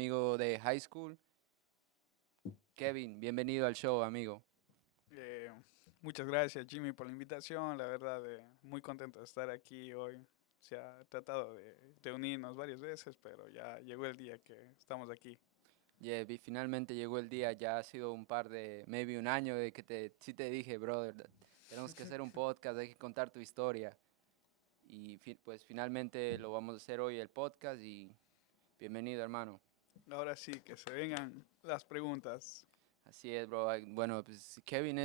amigo de high school. Kevin, bienvenido al show, amigo. Eh, Muchas gracias, Jimmy, por la invitación. La verdad, muy contento de estar aquí hoy. Se ha tratado de reunirnos varias veces, pero ya llegó el día que estamos aquí. Yeah, finalmente llegó el día, ya ha sido maybe un año de que sí te dije, brother, tenemos que hacer un podcast, hay que contar tu historia. Y pues finalmente lo vamos a hacer hoy el podcast y bienvenido, hermano. Ahora sí, que se vengan las preguntas. Así es, bro. Bueno, pues Kevin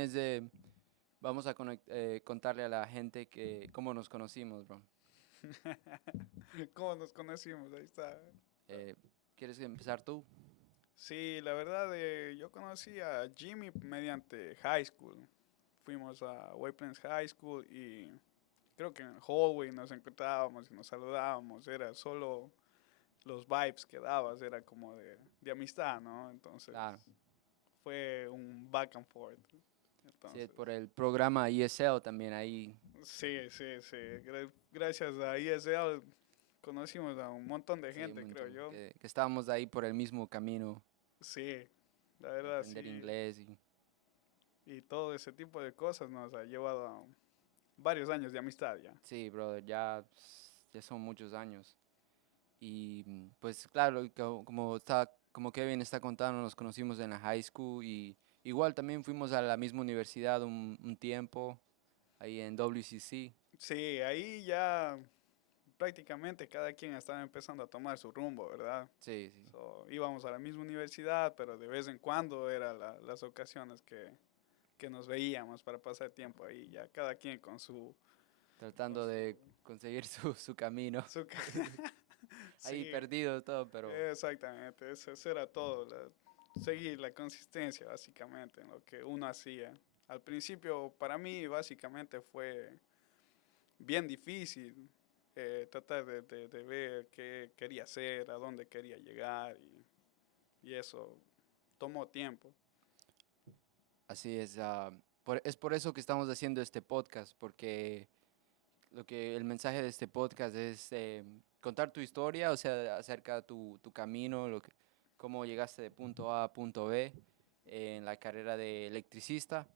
vamos a contarle a la gente que cómo nos conocimos, bro. ¿Cómo nos conocimos? Ahí está. Eh, ¿Quieres empezar tú? Sí, la verdad, yo conocí a Jimmy mediante high school. Fuimos a White Plains High School y creo que en el hallway nos encontrábamos y nos saludábamos. Era solo los vibes que dabas, era como de amistad, ¿no? Claro. Entonces fue un back and forth. Sí, es Entonces, por el programa ESL también ahí. sí, sí, sí. Gracias a ESL conocimos a un montón de Sí, un gente, creo montón. yo. Que estábamos ahí por el mismo camino Sí, la de verdad, aprender sí. inglés. Y todo ese tipo de cosas nos ha llevado a varios años de amistad ya. Sí, brother, ya son muchos años. Y pues claro, y como Kevin está contando, nos conocimos en la high school y igual también fuimos a la misma universidad un tiempo, ahí en WCC. Sí, ahí ya prácticamente cada quien estaba empezando a tomar su rumbo, ¿verdad? Sí, sí. Íbamos a la misma universidad, pero de vez en cuando eran las ocasiones que nos veíamos para pasar tiempo ahí, ya cada quien con Tratando su, de conseguir su camino. su ca- Ahí Sí, perdido todo, pero exactamente, eso era todo, seguir la consistencia básicamente en lo que uno hacía. Al principio para mí básicamente fue bien difícil tratar de ver qué quería hacer, a dónde quería llegar y eso tomó tiempo. así es. Es por eso que estamos haciendo este podcast, porque el mensaje de este podcast es contar tu historia, o sea, acerca de tu camino, cómo llegaste de punto A a punto B en la carrera de electricista.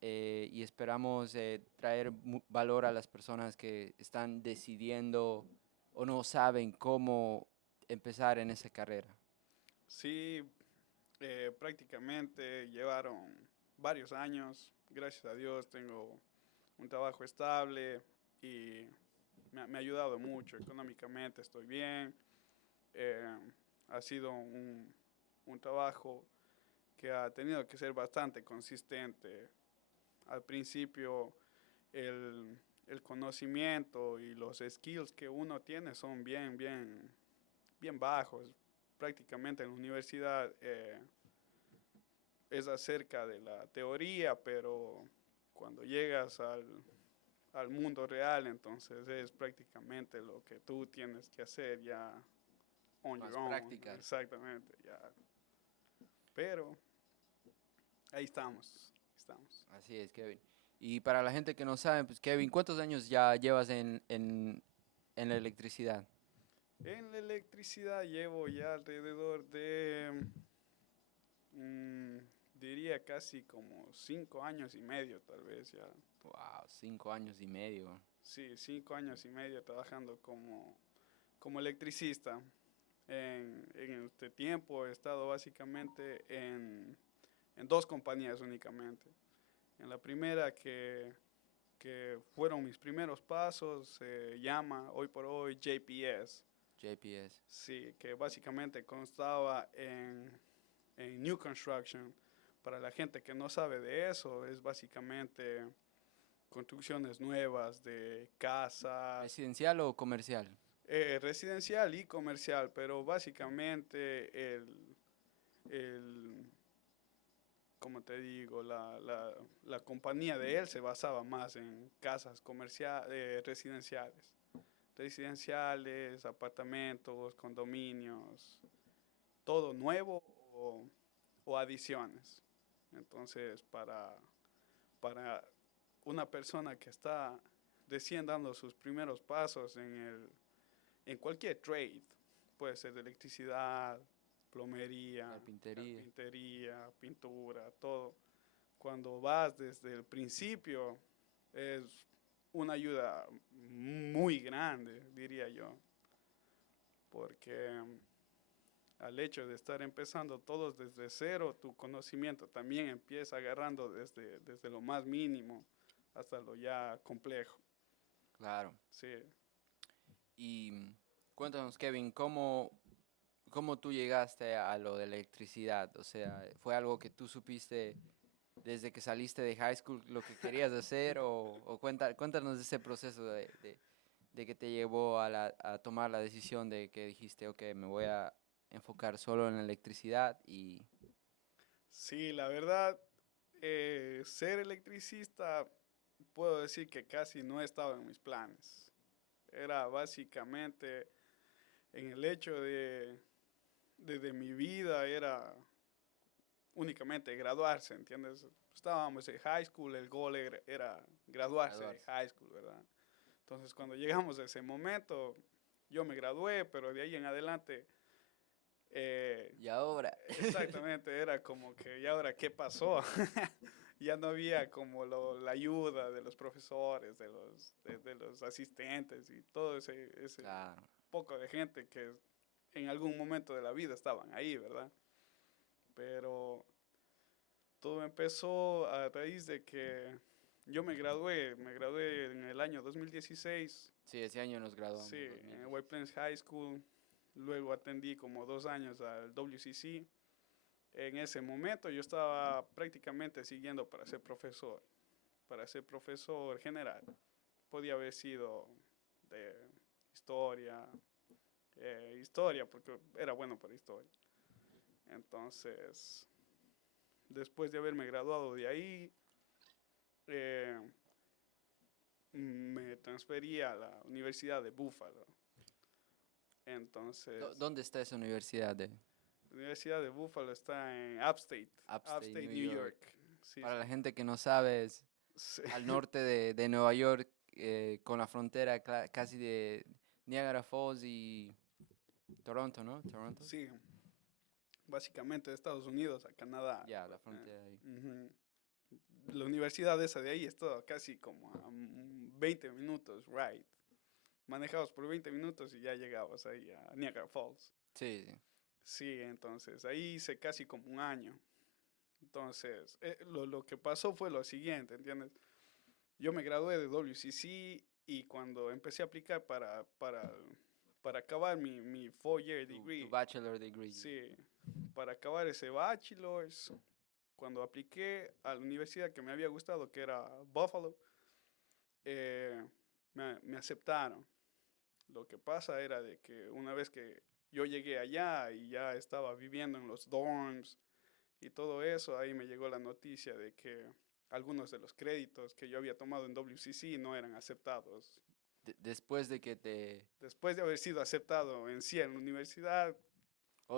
Y esperamos traer valor a las personas que están decidiendo o no saben cómo empezar en esa carrera. Sí, prácticamente llevaron varios años. Gracias a Dios tengo un trabajo estable y me ha ayudado mucho económicamente, estoy bien. Eh, Ha sido un trabajo que ha tenido que ser bastante consistente. Al principio el conocimiento y los skills que uno tiene son bien bajos. Prácticamente en la universidad es acerca de la teoría, pero cuando llegas al mundo real, entonces es prácticamente lo que tú tienes que hacer ya on Con your las own, prácticas. exactamente, ya. Pero ahí estamos. Así es, Kevin. Y para la gente que no sabe, pues Kevin, ¿cuántos años ya llevas en la electricidad? En la electricidad llevo ya alrededor de, mm, diría casi como 5 años y medio, tal vez ya. Wow, 5 años y medio. Sí, 5 años y medio trabajando como electricista. En este tiempo he estado básicamente en dos compañías únicamente. En la primera que fueron mis primeros pasos se llama hoy por hoy JPS. JPS. Sí, que básicamente constaba en New Construction. Para la gente que no sabe de eso, es básicamente construcciones nuevas de casas, ¿Residencial o comercial? residencial y comercial, pero básicamente el como te digo, la compañía de él se basaba más en casas comerciales, residenciales, apartamentos, condominios, todo nuevo o adiciones. Entonces, para una persona que está recién dando sus primeros pasos en cualquier trade, puede ser de electricidad, plomería, Carpintería. carpintería, pintura, todo. Cuando vas desde el principio, es una ayuda muy grande, diría yo, porque al hecho de estar empezando todos desde cero, tu conocimiento también empieza agarrando desde lo más mínimo hasta lo ya complejo. Claro. Sí. Y cuéntanos, Kevin, ¿cómo tú llegaste a lo de la electricidad? O sea, ¿fue algo que tú supiste desde que saliste de high school lo que querías hacer? O cuéntanos de ese proceso de que te llevó a tomar la decisión de que dijiste, ok, me voy a enfocar solo en la electricidad y... Sí, la verdad, ser electricista, puedo decir que casi no estaba en mis planes. Era básicamente en el hecho de mi vida, era únicamente graduarse, ¿entiendes? Estábamos en high school, el goal era graduarse de Graduarse. high school, ¿verdad? Entonces, cuando llegamos a ese momento, yo me gradué, pero de ahí en adelante, eh, Y ahora, exactamente, era como que, ¿y ahora qué pasó? Ya no había como la ayuda de los profesores, de los asistentes y todo ese claro, poco de gente que en algún momento de la vida estaban ahí, ¿verdad? Pero todo empezó a raíz de que yo me gradué en el año 2016, sí, ese año nos sí, graduamos, en 2010. White Plains High School, luego atendí como 2 años al WCC. En ese momento yo estaba prácticamente siguiendo para ser profesor general. Podía haber sido de historia, historia, porque era bueno para historia. Entonces, después de haberme graduado de ahí, eh, me transferí a la Universidad de Buffalo. Entonces, ¿Dónde está esa universidad de la Universidad de Buffalo está en Upstate, Upstate New New York? York. Sí, Para sí. la gente que no sabe, es Sí, al norte de Nueva York, con la frontera casi de Niagara Falls y Toronto, ¿no? Toronto. sí, básicamente de Estados Unidos a Canadá. Ya, la frontera ahí. Ujú. La universidad esa de ahí está casi como a 20 minutos, right. Manejados por 20 minutos y ya llegabas ahí a Niagara Falls. Sí, sí. Sí, entonces ahí hice casi como un año. Entonces, lo que pasó fue lo siguiente, ¿entiendes? Yo me gradué de WCC y cuando empecé a aplicar para acabar mi 4-year Tu degree, bachelor degree. sí, para acabar ese bachelor's, cuando apliqué a la universidad que me había gustado, que era Buffalo, eh, me aceptaron. Lo que pasa era de que una vez que yo llegué allá y ya estaba viviendo en los dorms y todo eso, ahí me llegó la noticia de que algunos de los créditos que yo había tomado en WCC no eran aceptados. Después de que te... Después de haber sido aceptado en sí en la universidad,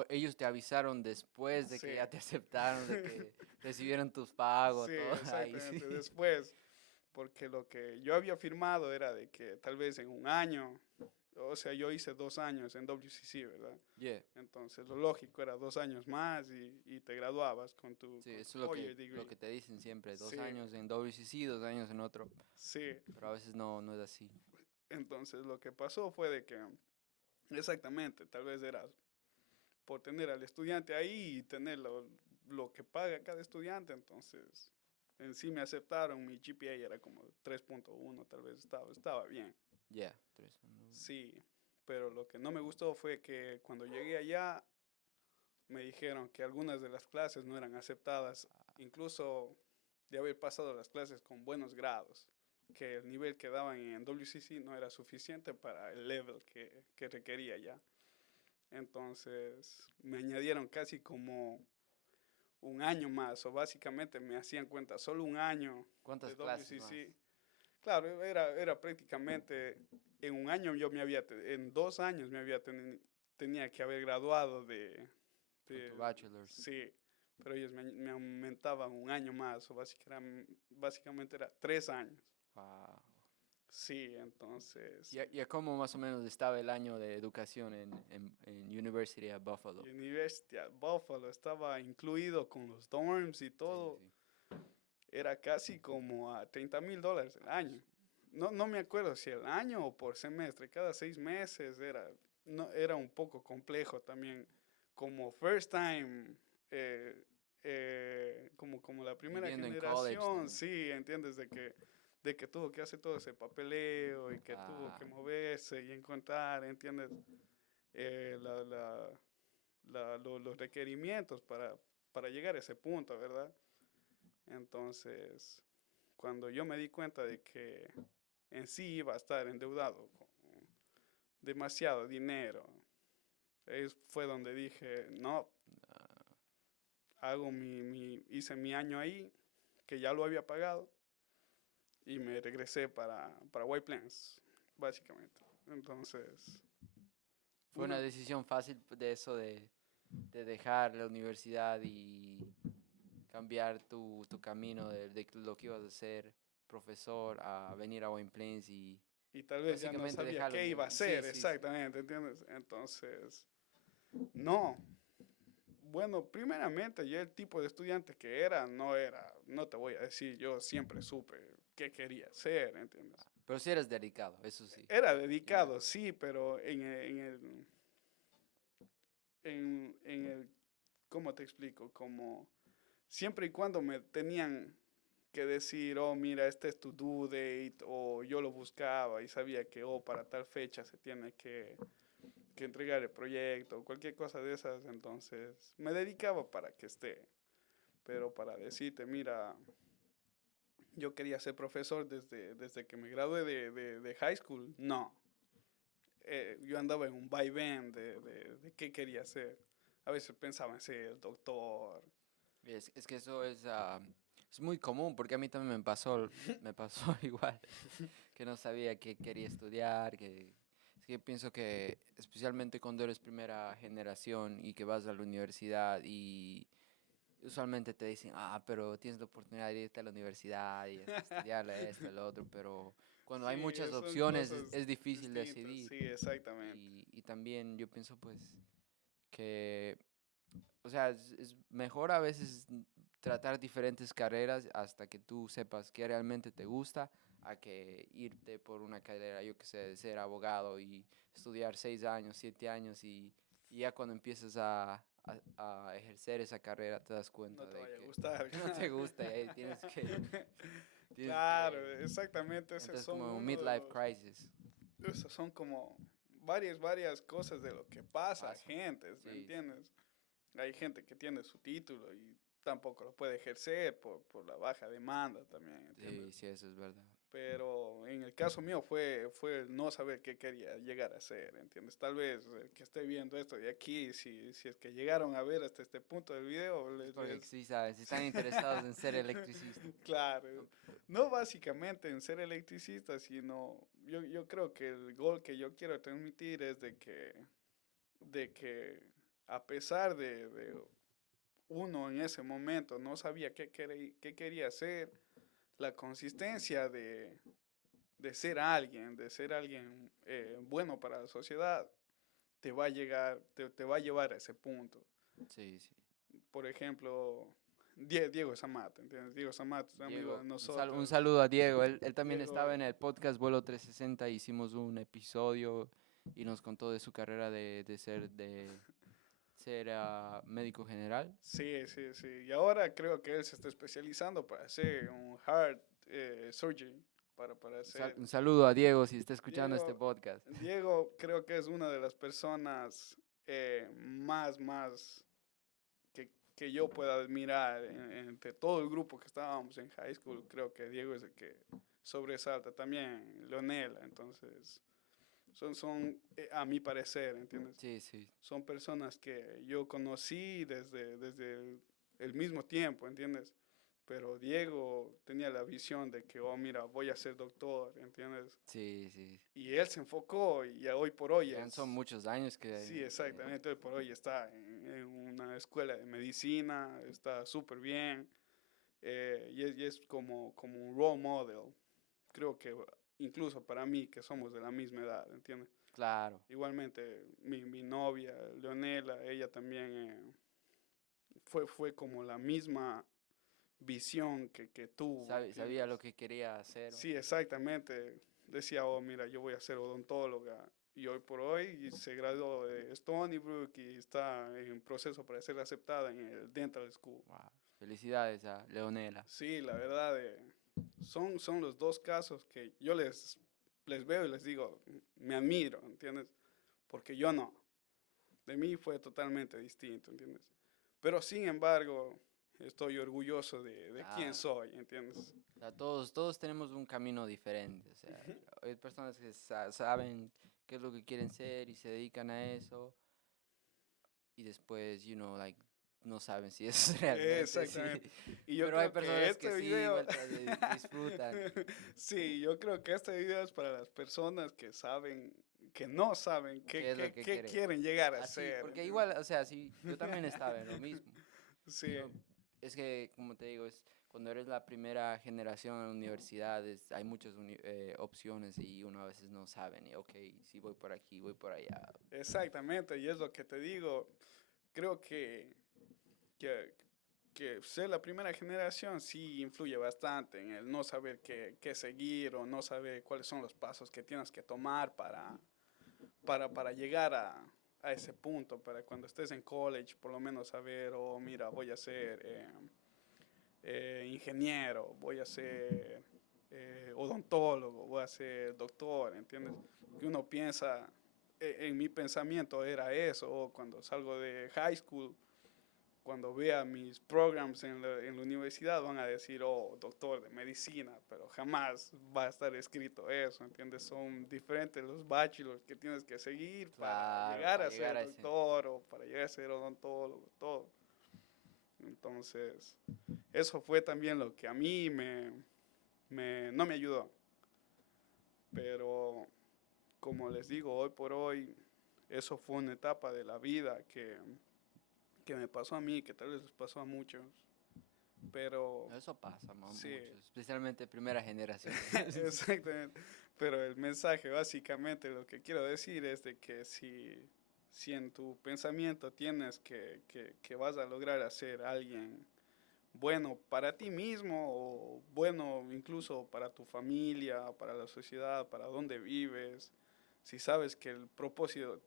ellos te avisaron después de sí, que ya te aceptaron, de que recibieron tus pagos, sí, todo. Ahí sí. exactamente, después, porque lo que yo había firmado era de que tal vez en un año, o sea, yo hice 2 años en WCC, ¿verdad? Yeah. Entonces lo lógico era 2 años más y te graduabas Sí, con tu eso es 4-year lo degree. que te dicen siempre. Sí, 2 años en WCC, 2 años en otro. sí. Pero a veces no es así. Entonces lo que pasó fue de que exactamente, tal vez era por tener al estudiante ahí y tener lo que paga cada estudiante, entonces en sí me aceptaron, mi GPA era como 3.1, tal vez estaba bien. Yeah, tres. Sí, pero lo que no me gustó fue que cuando llegué allá me dijeron que algunas de las clases no eran aceptadas, incluso de haber pasado las clases con buenos grados, que el nivel que daban en WCC no era suficiente para el level que requería ya. Entonces me añadieron casi como un año más, o básicamente me hacían cuenta solo un año de ¿Cuántas clases más? WCC. Claro, era prácticamente, en un año yo en 2 años tenía que haber graduado Con tu de- bachelor's. sí, pero ellos me aumentaban un año más, o básicamente era 3 años. Wow. Sí, entonces, ¿Y a cómo más o menos estaba el año de educación en University of Buffalo? University at Buffalo estaba incluido con los dorms y Sí, sí, todo, sí. era casi como a $30,000 el año. No, no me acuerdo si el año o por semestre, cada 6 meses era, no, era un poco complejo también, como first time, eh, como la primera Viviendo en college generación, también. sí, entiendes de que tuvo que hacer todo ese papeleo y que tuvo que Ah, moverse y encontrar, entiendes. Eh, la, la, los requerimientos para llegar a ese punto, ¿verdad? Entonces, cuando yo me di cuenta de que en sí iba a estar endeudado con demasiado dinero, fue donde dije, no, ah, hice mi año ahí, que ya lo había pagado, y me regresé para White Plains, básicamente. Entonces, fue una uno, decisión fácil de eso de dejar la universidad y cambiar tu camino de lo que ibas a ser profesor a venir a Wayne Plains y y tal vez ya no básicamente sabía dejar la qué iba a universidad. Sí, hacer sí, sí. exactamente, ¿entiendes? Entonces, no. Bueno, primeramente, yo el tipo de estudiante que no te voy a decir, yo siempre supe qué quería hacer, ¿entiendes? Pero sí eres dedicado, eso sí. Era Sí me dedicado, acuerdo. sí, pero en el, ¿cómo te explico? Como siempre y cuando me tenían que decir, oh, mira, este es tu due date, o yo lo buscaba y sabía que, oh, para tal fecha se tiene que entregar el proyecto, o cualquier cosa de esas, entonces me dedicaba para que esté. Pero para decirte, mira, yo quería ser profesor desde que me gradué de high school, no. Yo andaba en un vaivén de qué quería hacer. A veces pensaba en ser doctor. Es que eso es muy común porque a mí también me pasó igual, que no sabía qué quería estudiar, es que pienso que especialmente cuando eres primera generación y que vas a la universidad y usualmente te dicen, ah, pero tienes la oportunidad de irte a la universidad y estudiar esto, el otro, pero cuando hay Sí, muchas son opciones cosas es difícil distintas, decidir sí, exactamente. y también yo pienso pues que o sea, es mejor a veces tratar diferentes carreras hasta que tú sepas qué realmente te gusta, a que irte por una carrera, yo que sé, de ser abogado y estudiar 6 años, 7 años y ya cuando empiezas a ejercer esa carrera te das No cuenta te de vaya a que, gustar. que no te gusta y ahí tienes Claro, que, exactamente, entras como en un midlife crisis. esos son como varias cosas de lo que pasa a Pasa. gente, ¿me Sí, sí, entiendes? Hay gente que tiene su título y tampoco lo puede ejercer por la baja demanda también, ¿entiendes? sí, sí, eso es verdad. Pero en el caso mío fue el no saber qué quería llegar a ser, ¿entiendes? Tal vez el que esté viendo esto de aquí, si es que llegaron a ver hasta este punto del video, Es porque sí, sabes, si están interesados en ser electricista. claro, No, no básicamente en ser electricista, sino yo creo que el gol que yo quiero transmitir es de que a pesar de uno en ese momento no sabía qué quería hacer, la consistencia de ser alguien bueno para la sociedad, te va a llevar a ese punto. sí, sí. Por ejemplo, Diego Samat, ¿entiendes? Diego Samat es amigo de Diego, un nosotros. saludo a Diego. Él también estaba Diego, en el podcast Vuelo 360. Hicimos un episodio y nos contó de su carrera de ser médico general. sí, sí, sí. Y ahora creo que él se está especializando para hacer un heart surgery, para hacer. Un saludo a Diego si está escuchando este Diego, podcast. Diego creo que es una de las personas más que yo pueda admirar entre todo el grupo que estábamos en high school. Creo que Diego es el que sobresalta. También Leonel, entonces a mi parecer, ¿entiendes? Sí, sí, Son personas que yo conocí desde el mismo tiempo, ¿entiendes? Pero Diego tenía la visión de que, oh, mira, voy a ser doctor, ¿entiendes? sí, sí. Y él se enfocó y ya hoy por hoy Ya son muchos años sí, que exactamente, hoy por hoy está en una escuela de medicina, está súper bien y es como un role model. Creo que incluso para mí que somos de la misma edad, ¿entiendes? Claro. Igualmente, mi novia, Leonela, ella también fue como la misma visión que tuvo, Sabía lo ¿entiendes? que quería hacer. Sí, exactamente. Decía, oh, mira, yo voy a ser odontóloga. Y hoy por hoy se graduó de Stony Brook y está en proceso para ser aceptada en el Dental School. Wow. Felicidades a Leonela. Sí, la verdad, son los dos casos que yo les veo y les digo, me admiro, ¿entiendes? Porque yo no. De mí fue totalmente distinto, ¿entiendes? Pero sin embargo, estoy orgulloso de quién Claro. soy, ¿entiendes? O sea, todos tenemos un camino diferente. O sea, hay personas que saben qué es lo que quieren ser y se dedican a eso. Y después, like, no saben si es realmente, sí. Exactamente. Y yo Pero hay creo que personas que este sí, video, igual disfrutan. sí, yo creo que este video es para las personas que saben, que no saben ¿Qué es lo que qué quiere? quieren llegar a Así, ser, porque ¿entiendes? igual, o sea, sí, yo también estaba en lo mismo. Sí, Yo, es que, como te digo, cuando eres la primera generación en la universidad, hay muchas opciones y uno a veces no sabe ni, ok, si voy por aquí, voy por allá. exactamente, y es lo que te digo. Creo que, que ser la primera generación sí influye bastante en el no saber qué seguir o no saber cuáles son los pasos que tienes que tomar para llegar a ese punto, para cuando estés en college, por lo menos saber, oh, mira, voy a ser ingeniero, voy a ser odontólogo, voy a ser doctor, ¿entiendes? Que uno piensa, en mi pensamiento era eso, o cuando salgo de high school, cuando vea mis programs en la universidad van a decir, oh, doctor de medicina, pero jamás va a estar escrito eso, ¿entiendes? Son diferentes los bachelors que tienes que seguir para Claro, llegar para a llegar ser a ese. doctor o para llegar a ser odontólogo, todo. Entonces, eso fue también lo que a mí no me ayudó. Pero, como les digo, hoy por hoy, eso fue una etapa de la vida que me pasó a mí, que tal vez les pasó a muchos. Pero, Eso pasa, sí, mucho, especialmente primera generación. exactamente. Pero el mensaje, básicamente, lo que quiero decir es de que si en tu pensamiento tienes que vas a lograr hacer alguien bueno para ti mismo o bueno incluso para tu familia, para la sociedad, para donde vives, si sabes que el propósito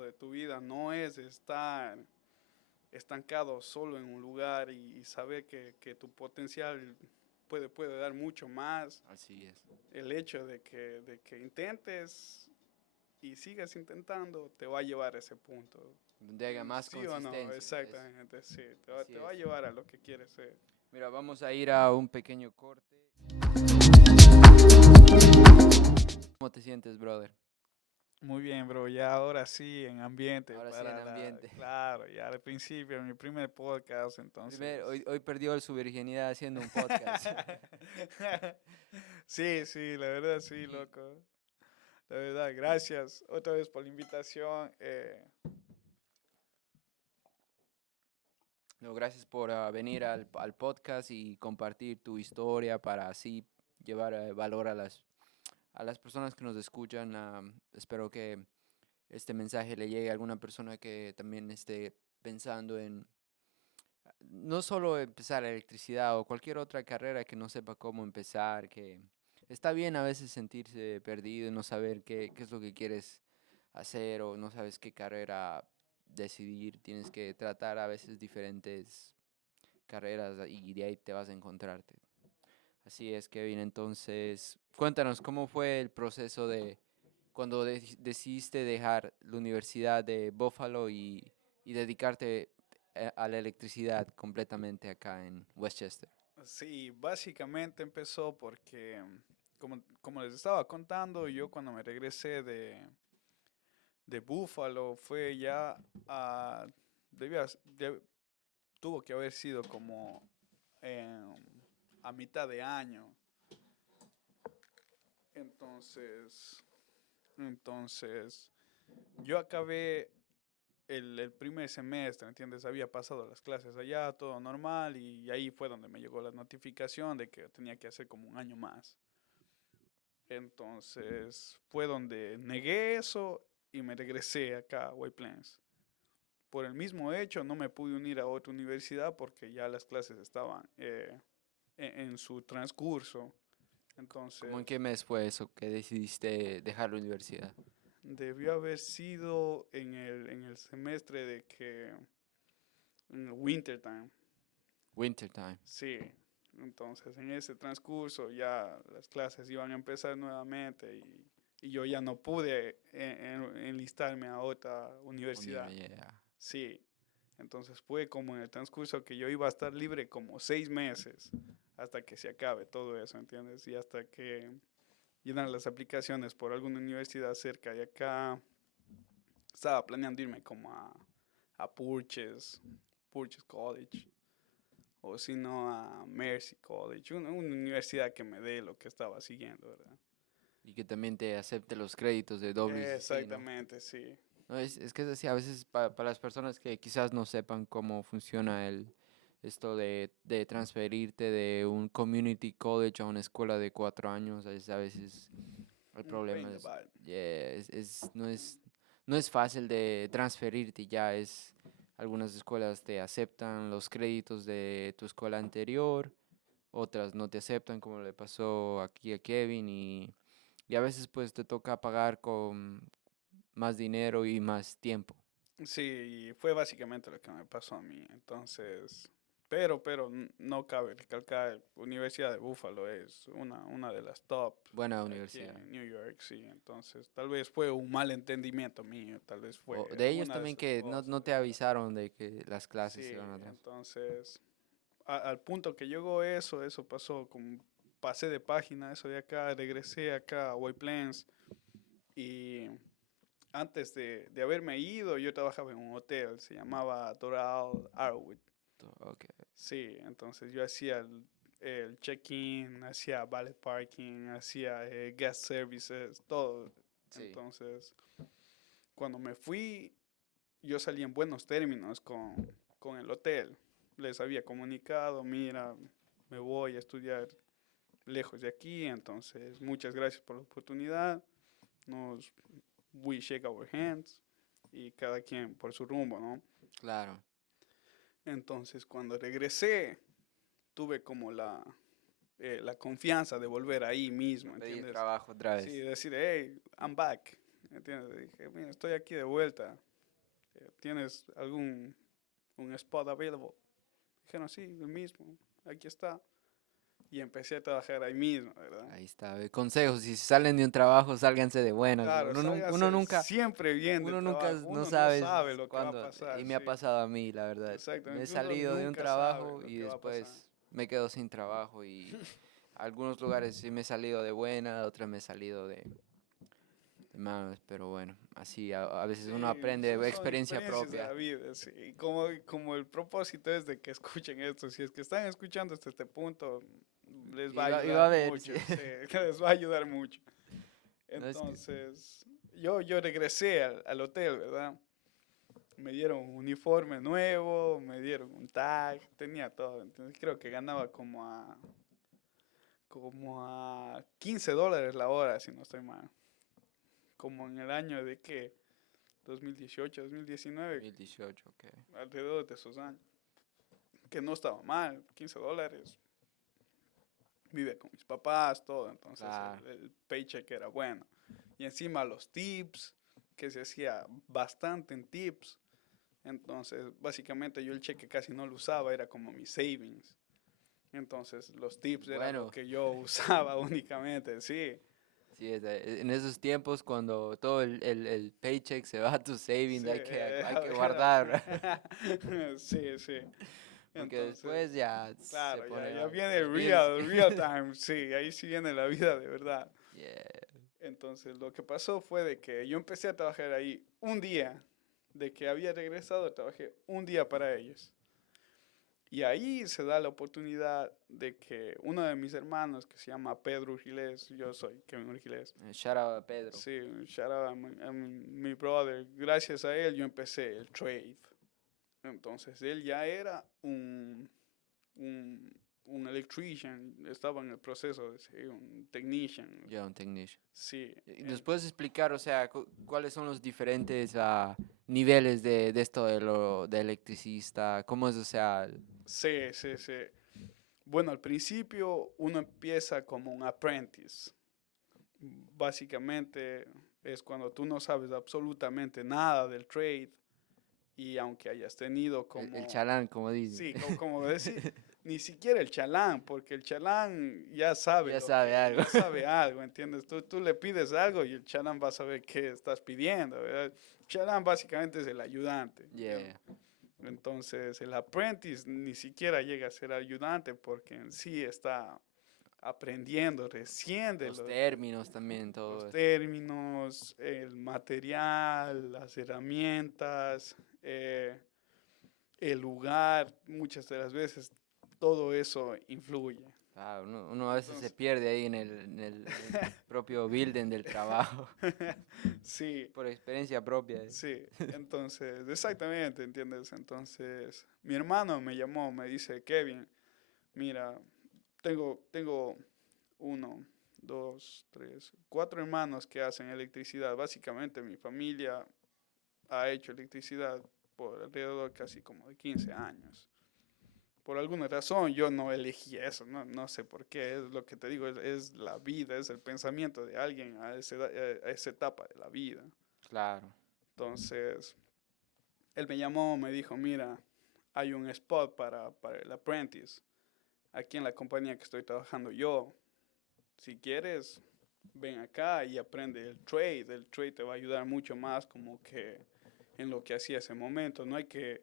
de tu vida no es estar estancado solo en un lugar y saber que tu potencial puede dar mucho más, Así es. el hecho de que intentes y sigas intentando te va a llevar a ese punto. Donde haya más Sí o no, consistencia. exactamente, sí, te va, Así te va a es. llevar a lo que quieres ser. Mira, vamos a ir a un pequeño corte. ¿Cómo te sientes, brother? Muy bien, bro, ya ahora sí en ambiente Ahora sí en para ambiente. claro, ya al principio, mi primer podcast, Hoy, entonces. hoy perdió su virginidad haciendo un podcast. Sí, sí, la verdad sí, Y loco. La verdad, gracias otra vez por la invitación. no, gracias por venir al podcast y compartir tu historia para así llevar valor a las personas que nos escuchan. Espero que este mensaje le llegue a alguna persona que también esté pensando en no solo empezar electricidad o cualquier otra carrera que no sepa cómo empezar, que está bien a veces sentirse perdido y no saber qué es lo que quieres hacer o no sabes qué carrera decidir. Tienes que tratar a veces diferentes carreras y de ahí te vas a encontrarte. Así es, Kevin. Entonces, cuéntanos, ¿cómo fue el proceso de cuando decidiste dejar la Universidad de Buffalo y dedicarte a la electricidad completamente acá en Westchester? Sí, básicamente empezó porque, como les estaba contando, yo cuando me regresé de Buffalo fue ya a, tuvo que haber sido como a mitad de año. Entonces, yo acabé el primer semestre, ¿entiendes? Había pasado las clases allá, todo normal, y ahí fue donde me llegó la notificación de que tenía que hacer como un año más. Entonces fue donde negué eso y me regresé acá a White Plains. Por el mismo hecho, no me pude unir a otra universidad porque ya las clases estaban en su transcurso. ¿Cómo en Entonces, qué mes fue eso que decidiste dejar la universidad? debió haber sido en el semestre de que, en el winter time, Wintertime. sí. Entonces, en ese transcurso ya las clases iban a empezar nuevamente y yo ya no pude enlistarme a otra universidad. Yeah. Sí. Entonces fue como en el transcurso que yo iba a estar libre como 6 meses hasta que se acabe todo eso, ¿entiendes? Y hasta que llenan las aplicaciones por alguna universidad cerca de acá. Estaba planeando irme como a Purchase College, o si no a Mercy College, una universidad que me dé lo que estaba siguiendo, ¿verdad? Y que también te acepte los créditos de WCC, ¿no? Exactamente, sí. No, es que es así, a veces para las personas que quizás no sepan cómo funciona esto de transferirte de un community college a una escuela de 4 años, a veces el Un pain problema in the es, butt. yeah, no es fácil de transferirte ya, algunas escuelas te aceptan los créditos de tu escuela anterior, otras no te aceptan, como le pasó aquí a Kevin, y a veces pues te toca pagar con más dinero y más tiempo. Sí, y fue básicamente lo que me pasó a mí. Entonces, pero no cabe recalcar, Universidad de Buffalo es una de las top Buena aquí universidad. en New York, sí. Entonces, tal vez fue un mal entendimiento mío, tal vez fue O de ellos una de también esas que cosas, no te ¿verdad? avisaron de que las clases Sí, se van a transferir. entonces, al punto que llegó eso pasó como pasé de página, eso de acá, regresé acá a White Plains y antes de haberme ido, yo trabajaba en un hotel, se llamaba Doral Arrowwood. Ok, Sí, entonces yo hacía el check-in, hacía valet parking, hacía guest services, todo. sí. Entonces, cuando me fui, yo salí en buenos términos con el hotel. Les había comunicado, mira, me voy a estudiar lejos de aquí, entonces muchas gracias por la oportunidad. Nos we shake our hands y cada quien por su rumbo, ¿no? Claro. Entonces, cuando regresé, tuve como la confianza de volver ahí mismo, Pedir ¿entiendes? trabajo otra Sí, vez. decir, hey, I'm back, ¿entiendes? Dije, mira, estoy aquí de vuelta. ¿Tienes algún un spot available? Dijeron, sí, el mismo, aquí está. Y empecé a trabajar ahí mismo, ¿verdad? Ahí está. Consejos, si salen de un trabajo, sálganse de buenas. Claro, Uno sálgase nunca, siempre bien del uno nunca trabajo. no Uno no sabe sabe lo que va a cuándo, y pasar, me ha sí. pasado a mí, la verdad. Me he Exactamente, uno salido de un nunca sabe trabajo lo y que va a pasar. después me quedo sin trabajo y algunos lugares sí me he salido de buena, otras me he salido de malas, pero bueno, así a veces uno Sí, aprende de son experiencia experiencias de la propia. vida, sí. Y como el propósito es de que escuchen esto, si es que están escuchando hasta este punto, les va a Y va a ayudar ver, sí. mucho, sí, les va a ayudar mucho. No, es que Entonces, yo regresé al hotel, ¿verdad? Me dieron un uniforme nuevo, me dieron un tag, tenía todo. Entonces creo que ganaba como a $15 la hora, si no estoy mal. Como en el año de que 2018, 2019, 2018, ok. alrededor de esos años. Que no estaba mal, $15. Vive con mis papás, todo. Entonces Claro. el paycheck era bueno. Y encima los tips, que se hacía bastante en tips. Entonces, básicamente yo el cheque casi no lo usaba, era como mi savings. Entonces, los tips era lo Bueno, que yo usaba únicamente, sí. sí, en esos tiempos cuando todo el paycheck se va a tu savings, Sí, hay que guardar, sí, sí. porque Entonces, después ya se claro, pone ya viene los bills. real time, sí, ahí sí viene la vida de verdad. Yeah. Entonces, lo que pasó fue de que yo empecé a trabajar ahí un día, de que había regresado, trabajé un día para ellos. Y ahí se da la oportunidad de que uno de mis hermanos, que se llama Pedro Urgilés, yo soy Kevin Urgilés, Shout out a Pedro. sí, shout out a mi brother, gracias a él yo empecé el trade. Entonces él ya era un, un electrician, estaba en el proceso de ser un technician. Ya, un technician. Sí, ¿Y ¿Nos puedes explicar, o sea, cuáles son los diferentes niveles de esto de electricista? ¿Cómo es, o sea, sí, sí, sí. Bueno, al principio uno empieza como un apprentice. Básicamente es cuando tú no sabes absolutamente nada del trade y aunque hayas tenido el como, chalán, como dicen? sí, como decir, ni siquiera el chalán, porque el chalán ya sabe Ya lo sabe que, algo. ya sabe algo, ¿entiendes? Tú le pides algo y el chalán va a saber qué estás pidiendo, ¿verdad? El chalán básicamente es el ayudante, ¿entiendes? Yeah. Entonces el apprentice ni siquiera llega a ser ayudante porque en sí está aprendiendo recién de Los términos también, todo los eso. términos, el material, las herramientas, el lugar, muchas de las veces todo eso influye. Ah, uno a veces se Entonces, pierde ahí en el propio building del trabajo, sí, por experiencia propia. sí, entonces, exactamente, ¿entiendes? Entonces, mi hermano me llamó, me dice, Kevin, mira, tengo uno, dos, tres, cuatro hermanos que hacen electricidad. Básicamente mi familia ha hecho electricidad por alrededor casi como de 15 años. Por alguna razón yo no elegí eso, no sé por qué, es lo que te digo, es la vida, es el pensamiento de alguien a esa etapa de la vida. Claro. Entonces, él me llamó, me dijo, mira, hay un spot para el apprentice aquí en la compañía que estoy trabajando yo. Si quieres, ven acá y aprende el trade. El trade te va a ayudar mucho más como que en lo que hacía ese momento. No hay que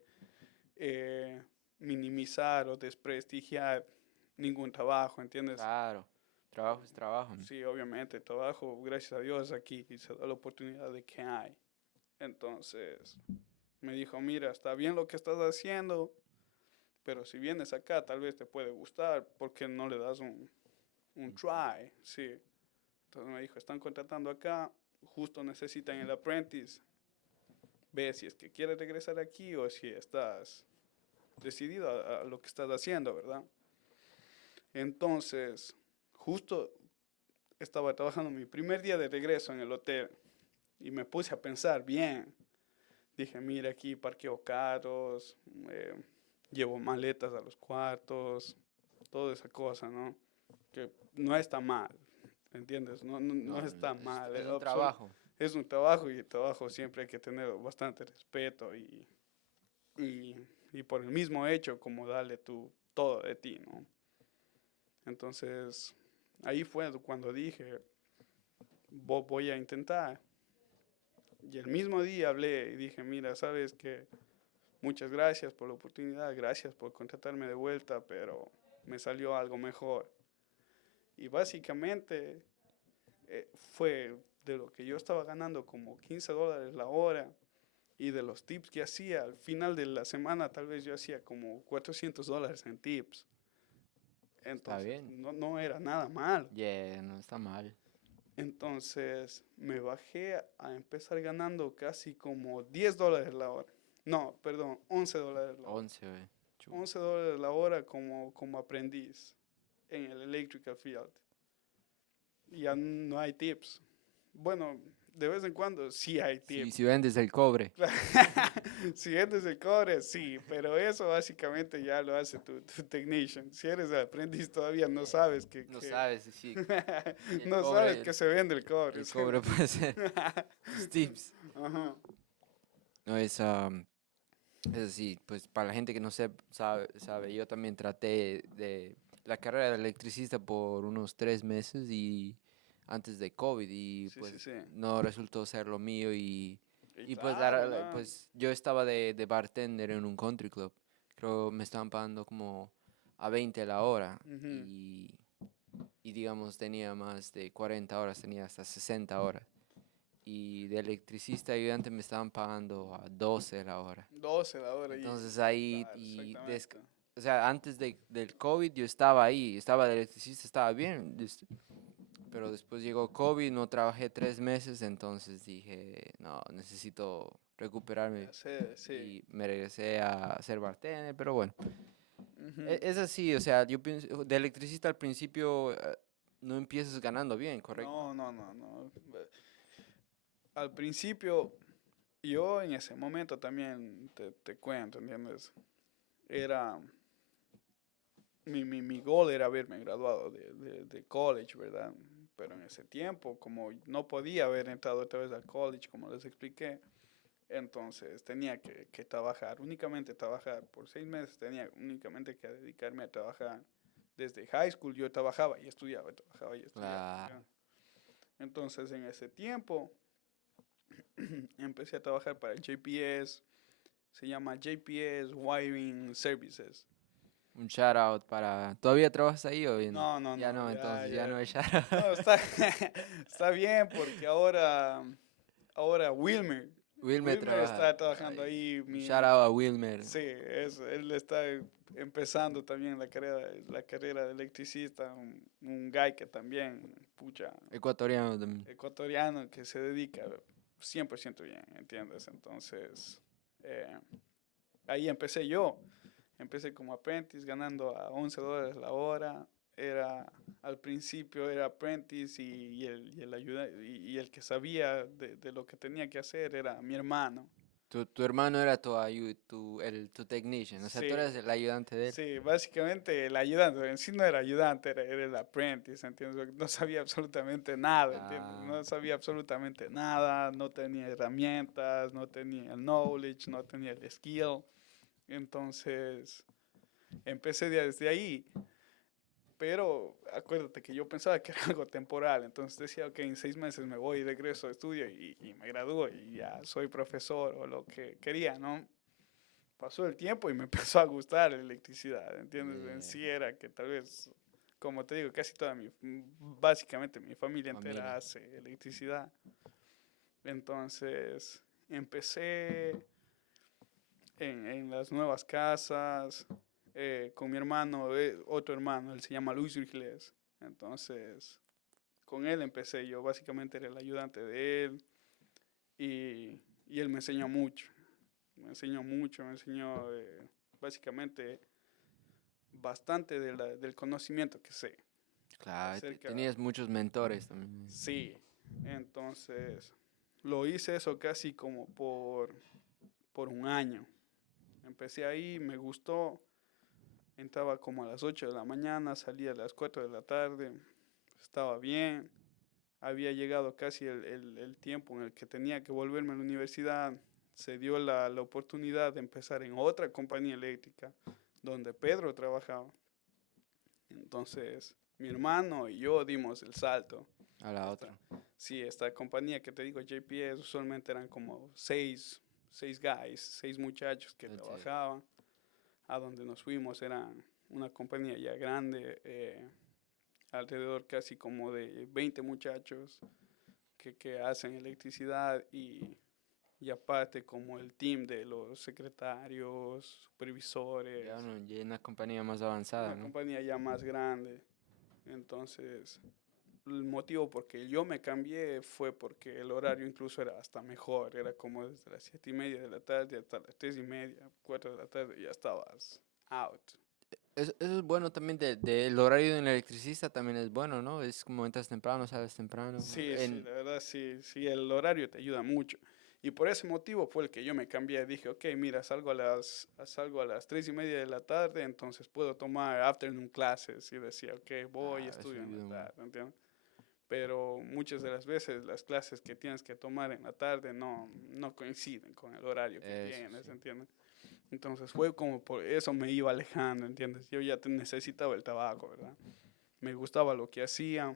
eh, minimizar o desprestigiar ningún trabajo, ¿entiendes? Claro. Trabajo es trabajo. Sí, obviamente, trabajo, gracias a Dios, aquí y se da la oportunidad de que hay. Entonces, me dijo, mira, está bien lo que estás haciendo, pero si vienes acá tal vez te puede gustar, porque no le das un try? Sí. Entonces me dijo, están contratando acá, justo necesitan el apprentice. Ve si es que quieres regresar aquí o si estás decidido a lo que estás haciendo, ¿verdad? Entonces, justo estaba trabajando mi primer día de regreso en el hotel y me puse a pensar bien. Dije, mira, aquí parqueo carros, llevo maletas a los cuartos, toda esa cosa, ¿no? Que no está mal, ¿entiendes? No No, está mal. es un trabajo. Es un trabajo y el trabajo siempre hay que tener bastante respeto y por el mismo hecho como darle todo de ti, ¿no? Entonces, ahí fue cuando dije, voy a intentar. Y el mismo día hablé y dije, mira, sabes que muchas gracias por la oportunidad, gracias por contratarme de vuelta, pero me salió algo mejor. Y básicamente fue de lo que yo estaba ganando como $15 la hora y de los tips que hacía, al final de la semana tal vez yo hacía como $400 en tips. Está Entonces bien. no era nada mal. Yeah, no está mal. Entonces me bajé a empezar ganando casi como $10 la hora. No, perdón, $11 la hora. 11, güey. Chu. $11 la hora como aprendiz en el electrical field. Y ya no hay tips. Bueno, de vez en cuando sí hay Sí, tips. si vendes el cobre. Si vendes el cobre, sí, pero eso básicamente ya lo hace tu technician. Si eres aprendiz todavía no sabes No sabes si el no sabes cobre, que se vende el cobre. el cobre puede ser tus tips. Ajá. No, es así, pues para la gente que no sabe, yo también traté de la carrera de electricista por unos 3 meses y antes de COVID y Sí, sí, pues sí. no resultó ser lo mío Y y pues, claro, ¿no? pues yo estaba de bartender en un country club, creo me estaban pagando como a 20 la hora Ujú. y digamos tenía más de 40 horas, tenía hasta 60 horas y de electricista ayudante me estaban pagando a 12 la hora. 12 la hora y Entonces ahí claro, exactamente. o sea, antes del COVID yo estaba ahí, estaba de electricista, estaba bien, pero después llegó COVID, no trabajé 3 meses, entonces dije, no, necesito recuperarme Sí. y me regresé a ser bartender, pero bueno, Ujú. es así, o sea, yo pienso, de electricista al principio no empiezas ganando bien, ¿correcto? No. Al principio, yo en ese momento también te cuento, ¿entiendes? Era, mi goal era haberme graduado de college, ¿verdad? Pero en ese tiempo, como no podía haber entrado otra vez al college, como les expliqué, entonces tenía que trabajar, únicamente trabajar. Por 6 meses tenía únicamente que dedicarme a trabajar. Desde high school yo trabajaba y estudiaba, trabajaba y estudiaba. Claro. ¿Ya? Entonces en ese tiempo empecé a trabajar para JPS, se llama JPS Wiring Services. Un shout out para, ¿todavía trabajas ahí o bien? Ya No, no, ya, entonces ya ya. no es shout out. No, está, está bien porque ahora Wilmer Wilmer trabaja. está trabajando Ay, ahí. un shout out a Wilmer. Sí, él está empezando también la carrera de electricista, un guy que también, pucha, Ecuatoriano también. ecuatoriano que se dedica 100% bien, ¿entiendes? Entonces, eh, ahí empecé yo. Empecé como apprentice ganando a $11 la hora. Al principio era apprentice y el que sabía de lo que tenía que hacer era mi hermano. Tu hermano era tu technician, o sea, tú Sí, eras el ayudante de él. sí, básicamente el ayudante, en sí no era ayudante, era el apprentice, ¿entiendes? Porque no sabía absolutamente nada, ¿entiendes? Ah, No sabía absolutamente nada, no tenía herramientas, no tenía el knowledge, no tenía el skill. Entonces, empecé desde ahí, pero acuérdate que yo pensaba que era algo temporal, entonces decía, ok, en 6 meses me voy y regreso a estudio y me gradúo y ya soy profesor o lo que quería, ¿no? Pasó el tiempo y me empezó a gustar la electricidad, ¿entiendes? En yeah, sí era que tal vez, como te digo, casi básicamente mi familia entera familia. hace electricidad. Entonces empecé en las nuevas casas con mi hermano, otro hermano, él se llama Luis Virgilés. Entonces con él empecé, yo básicamente era el ayudante de él y él me enseñó mucho. Me enseñó básicamente bastante del conocimiento que sé Claro, acerca, tenías muchos mentores también. sí, entonces lo hice eso casi como por un año. Empecé ahí, me gustó, entraba como a las 8 de la mañana, salía a las 4 de la tarde, estaba bien, había llegado casi el tiempo en el que tenía que volverme a la universidad, se dio la oportunidad de empezar en otra compañía eléctrica donde Pedro trabajaba. Entonces, mi hermano y yo dimos el salto. A la Esta, otra. sí, esta compañía que te digo, JPS, usualmente eran como seis guys, 6 muchachos que En serio. trabajaban. A donde nos fuimos era una compañía ya grande, alrededor casi como de 20 muchachos que hacen electricidad y aparte como el team de los secretarios, Ya, supervisores, ya una compañía más avanzada, una ¿no? compañía ya más grande. Entonces, el motivo por que yo me cambié fue porque el horario incluso era hasta mejor, era como desde las 7:30 de la tarde hasta las 3:30, 4 de la tarde, ya estabas out. Eso es bueno también del horario de un electricista, también es bueno, ¿no? Es como entras temprano, sales temprano. Sí, la verdad sí, el horario te ayuda mucho. Y por ese motivo fue el que yo me cambié. Dije, ok, mira, salgo a las 3:30 de la tarde, entonces puedo tomar afternoon classes. Y decía, ok, voy, Ah, eso estudio en la ayuda mucho. tarde, ¿entiendes? Pero muchas de las veces las clases que tienes que tomar en la tarde no coinciden con el horario que Eso tienes, sí. ¿entiendes? Entonces fue como por eso me iba alejando, ¿entiendes? Yo ya necesitaba el trabajo, ¿verdad? Me gustaba lo que hacía.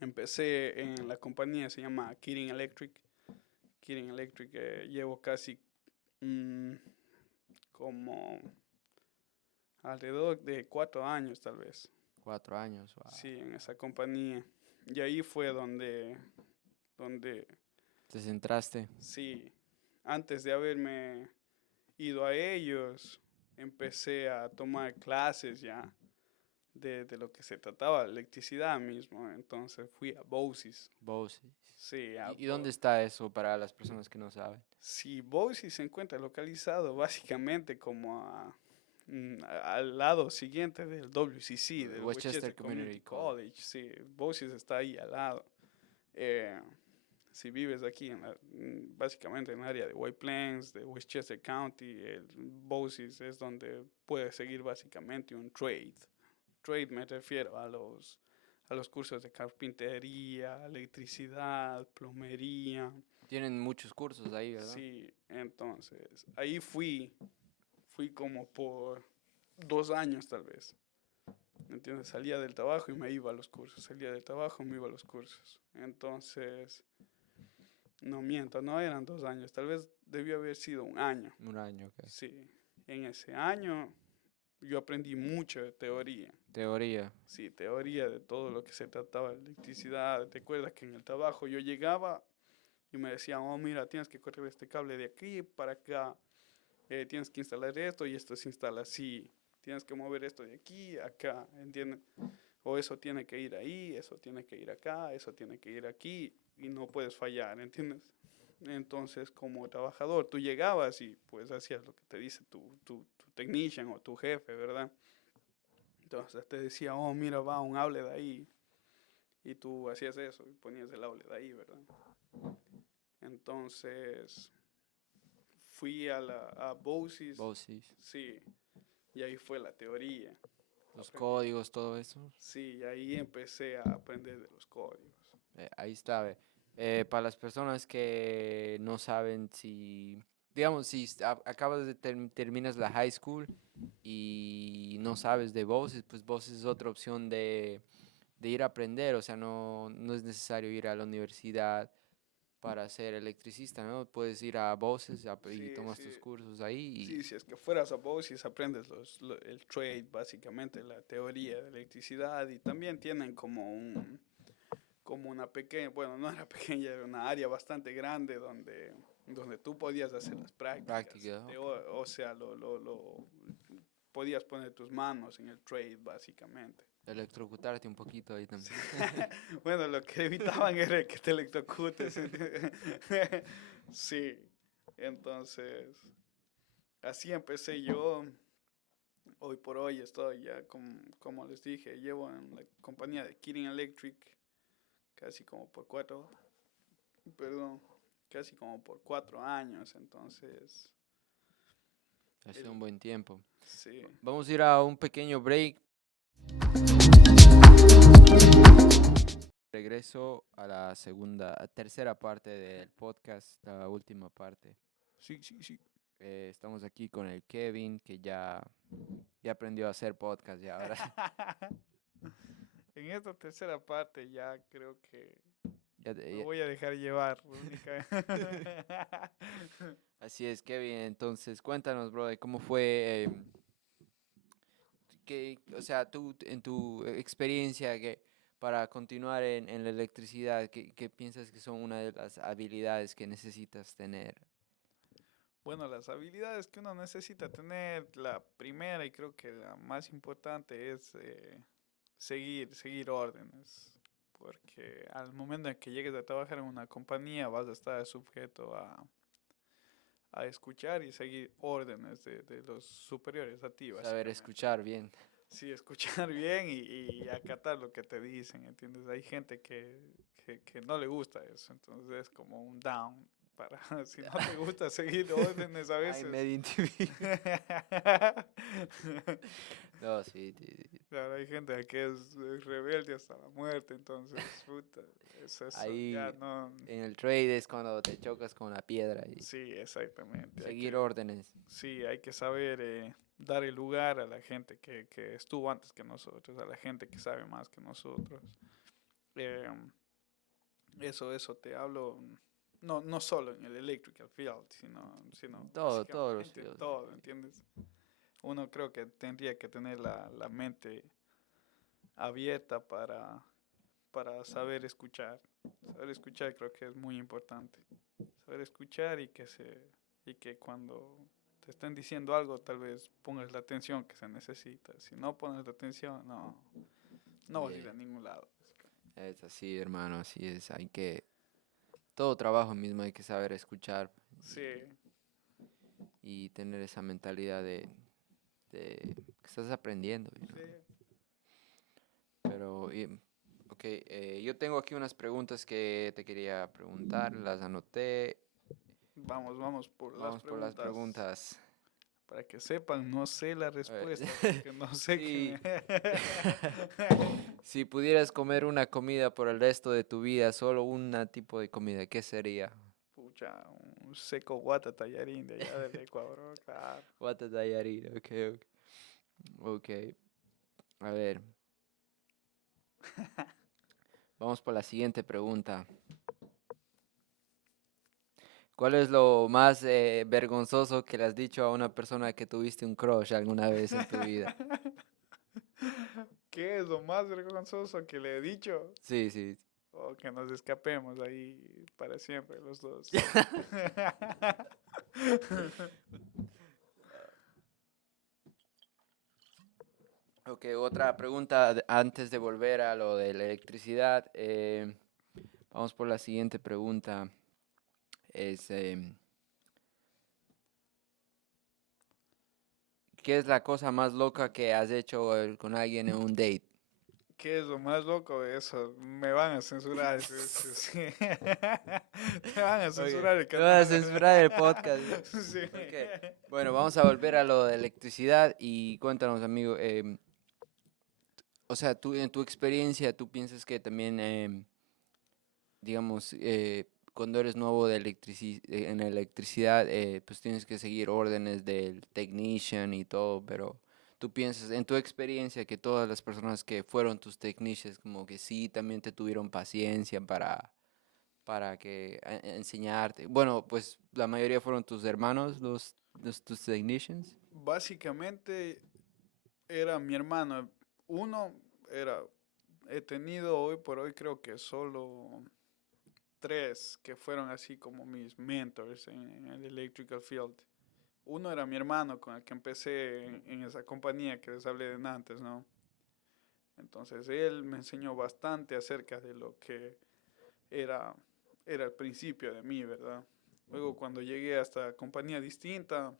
Empecé en la compañía, se llama Kirin Electric. Kirin Electric, llevo casi mm, como alrededor de 4 años tal vez. 4 años, wow. Sí, en esa compañía. Y ahí fue donde Te centraste. sí, antes de haberme ido a ellos, empecé a tomar clases ya de lo que se trataba, la electricidad mismo. Entonces fui a BOCES. Bose. Sí, ¿Y dónde está eso para las personas que no saben? sí, BOCES se encuentra localizado básicamente como al lado siguiente del WCC, del Westchester Westchester Community Community College. College. Sí, BOCES está ahí al lado. Eh, si vives aquí, básicamente en el área de White Plains, de Westchester County, el BOCES es donde puedes seguir básicamente un trade. Trade me refiero a los cursos de carpintería, electricidad, plomería. Tienen muchos cursos ahí, ¿verdad? Sí, entonces ahí fui como por 2 años tal vez. ¿Entiendes? Salía del trabajo y me iba a los cursos, salía del trabajo y me iba a los cursos. Entonces, no miento, no eran 2 años, tal vez debió haber sido un año. Un año, ok. Sí, en ese año yo aprendí mucho de teoría. Teoría. Sí, teoría de todo lo que se trataba de electricidad. ¿Te acuerdas que en el trabajo yo llegaba y me decían, oh, mira, tienes que correr este cable de aquí para acá, tienes que instalar esto y esto se instala así, tienes que mover esto de aquí a acá, ¿entiendes? O eso tiene que ir ahí, eso tiene que ir acá, eso tiene que ir aquí y no puedes fallar, ¿entiendes? Entonces, como trabajador, tú llegabas y pues hacías lo que te dice tu technician o tu jefe, ¿verdad? Entonces te decía, oh, mira, va un outlet ahí. Y tú hacías eso y ponías el outlet ahí, ¿verdad? Entonces fui a BOCES, Bose. sí, y ahí fue la teoría. Los Aprendí. códigos, todo eso. Sí, y ahí empecé a aprender de los códigos. Ahí está. Ve. Para las personas que no saben si, digamos, si acabas de terminas la high school y no sabes de voces, pues voces es otra opción de ir a aprender. O sea, no es necesario ir a la universidad para ser electricista, ¿no? Puedes ir a voces y Sí, tomas sí, tus cursos ahí sí, si es que fueras a BOCES aprendes el trade, básicamente la teoría de electricidad y también tienen como una pequeña, bueno, no era pequeña, era una área bastante grande donde tú podías hacer las y prácticas. práctica. Ok. O sea, podías poner tus manos en el trade, básicamente. Electrocutarte un poquito ahí Sí. también. Bueno, lo que evitaban era que te electrocutes. ¿Entiendes? Sí, entonces, así empecé yo. Hoy por hoy estoy ya, como les dije, llevo en la compañía de Kirin Electric casi como por perdón, casi como por 4 años. Entonces, Ha sido el, un buen tiempo. sí. Vamos a ir a un pequeño break. Regreso a la tercera parte del podcast, la última parte. Sí, sí, sí. Estamos aquí con el Kevin, que ya aprendió a hacer podcast y ahora En esta tercera parte ya creo que ya, me voy a dejar llevar, única. así es, Kevin. Entonces, cuéntanos, brother, ¿cómo fue, o sea, tú en tu experiencia que para continuar en la electricidad, qué piensas que son una de las habilidades que necesitas tener? Bueno, las habilidades que uno necesita tener, la primera y creo que la más importante es seguir órdenes, porque al momento en que llegues a trabajar en una compañía vas a estar sujeto a escuchar y seguir órdenes de los superiores a ti, Saber básicamente. escuchar bien. Sí, escuchar bien y acatar lo que te dicen, ¿entiendes? Hay gente que no le gusta eso, entonces es como un down. Para, si no te gusta seguir órdenes a Ay, veces. medio No, sí, Claro, hay gente que es rebelde hasta la muerte, entonces, puta, es eso, ya ahí no. en el trade es cuando te chocas con la piedra y Sí, exactamente. seguir órdenes. Sí, hay que saber dar el lugar a la gente que estuvo antes que nosotros, a la gente que sabe más que nosotros. Eh, eso te hablo, no solo en el electrical field, sino Todos los básicamente en fields. todo, ¿entiendes? Uno creo que tendría que tener la mente abierta para saber escuchar. Saber escuchar creo que es muy importante. Saber escuchar y que cuando te están diciendo algo, tal vez pongas la atención que se necesita. Si no pones la atención, no vas a ir Yeah. a ningún lado. Es así, hermano, así es. Todo trabajo mismo hay que saber escuchar Sí, y tener esa mentalidad de que estás aprendiendo, you know. sí. Pero, ok, yo tengo aquí unas preguntas que te quería preguntar, las anoté. Vamos por las Vamos por las preguntas. preguntas. Para que sepan, no sé la A ver, respuesta, porque no sé qué Sí. me... Si pudieras comer una comida por el resto de tu vida, solo un tipo de comida, ¿qué sería? Pucha, un seco guata tallarín de allá del Ecuador, claro. What a tallarín, ok, ok. Ok, a ver, vamos por la siguiente pregunta. ¿Cuál es lo más vergonzoso que le has dicho a una persona que tuviste un crush alguna vez en tu vida? ¿Qué es lo más vergonzoso que le he dicho? Sí, sí. O que nos escapemos ahí para siempre los dos. Ok, otra pregunta antes de volver a lo de la electricidad. Vamos por la siguiente pregunta. Es, ¿qué es la cosa más loca que has hecho con alguien en un date? ¿Qué es lo más loco de eso? Me van a censurar. Sí, sí, sí. Te van a Ok, censurar el te vas a canal. censurar el podcast. Sí. Ok, bueno, vamos a volver a lo de electricidad y cuéntanos, amigo, o sea, tú en tu experiencia, ¿tú piensas que también, digamos, cuando eres nuevo en electricidad, pues tienes que seguir órdenes del technician y todo, pero tú piensas en tu experiencia que todas las personas que fueron tus technicians, como que sí, también te tuvieron paciencia para enseñarte? Bueno, pues la mayoría fueron tus hermanos, tus technicians. Básicamente era mi hermano. Uno era, he tenido hoy por hoy creo que solo tres que fueron así como mis mentors en el electrical field. Uno era mi hermano con el que empecé en esa compañía que les hablé de antes, ¿no? Entonces él me enseñó bastante acerca de lo que era, era el principio de mí, ¿verdad? Luego cuando llegué a esta compañía distinta,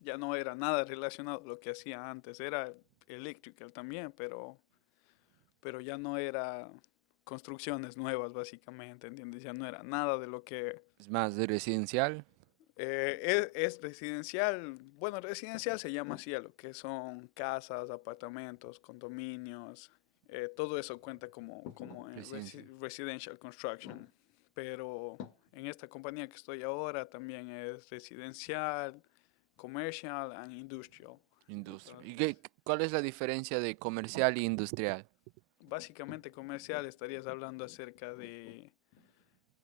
ya no era nada relacionado a lo que hacía antes. Era electrical también, pero ya no era construcciones nuevas, básicamente, ¿entiendes? Ya no era nada de lo que Es más de residencial. es residencial. Bueno, residencial se llama así a lo que son casas, apartamentos, condominios. Todo eso cuenta como en Residencial. residential construction. Pero en esta compañía que estoy ahora también es residencial, commercial and industrial. Industria. ¿Y Entonces, cuál es la diferencia de comercial e industrial básicamente comercial estarías hablando acerca de